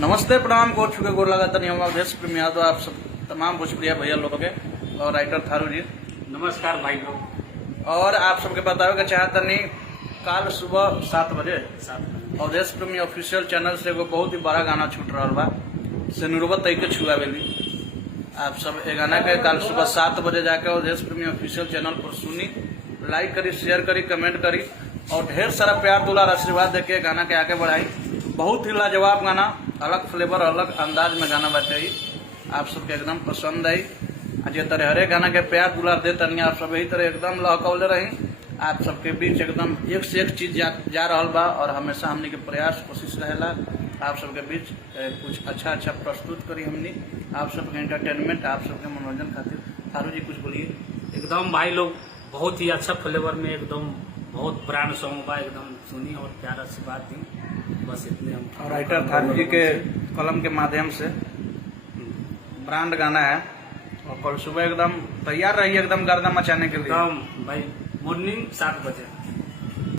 नमस्ते, प्रणाम, गोर छुके गोर लगातार हम अवधेश प्रेमी यादव आप सब तमाम भोजपुरिया भैया लोगों के और राइटर थारू जी। नमस्कार भाई लोग। और आप सबके बतावे के चाहत नहीं, काल सुबह 7 बजे अवधेश प्रेमी ऑफिशियल चैनल से एगो बहुत ही बड़ा गाना छूट रहा बा, सिनुरवा तई के छुआवेली। आप सब ए गाना के काल सुबह 7 बजे जाके अवधेश प्रेमी ऑफिशियल चैनल पर सुनी, लाइक करी, शेयर करी, कमेंट करी और ढेर सारा प्यार दुलार आशीर्वाद देके गाना के आगे बढ़ाई। बहुत ही लाजवाब गाना, अलग फ्लेवर अलग अंदाज में गाना बाटे, आप सबके एकदम पसंद आई। जे तरह हरे गाना के प्यार दुलार दे तनी आप सब यही तरह एकदम लहकौले रही। आप सबके बीच एकदम एक से एक चीज जा रहा बा और हमेशा हमनी के प्रयास कोशिश रहेला आप सबके बीच कुछ अच्छा प्रस्तुत करी हमनी, आप सबके एंटरटेनमेंट, आप सबके मनोरंजन खातिर। थारू जी कुछ बोलिए। एकदम भाई लोग बहुत ही अच्छा फ्लेवर में एकदम बहुत ब्रांड सॉन्ग बा, एकदम सुनी और प्यार आशीर्वाद दी, बस इतने हम। और राइटर थारू जी के कलम के माध्यम से ब्रांड गाना है और कल सुबह एकदम तैयार रहिए एकदम गर्दा मचाने के लिए। एकदम भाई मॉर्निंग 7 बजे।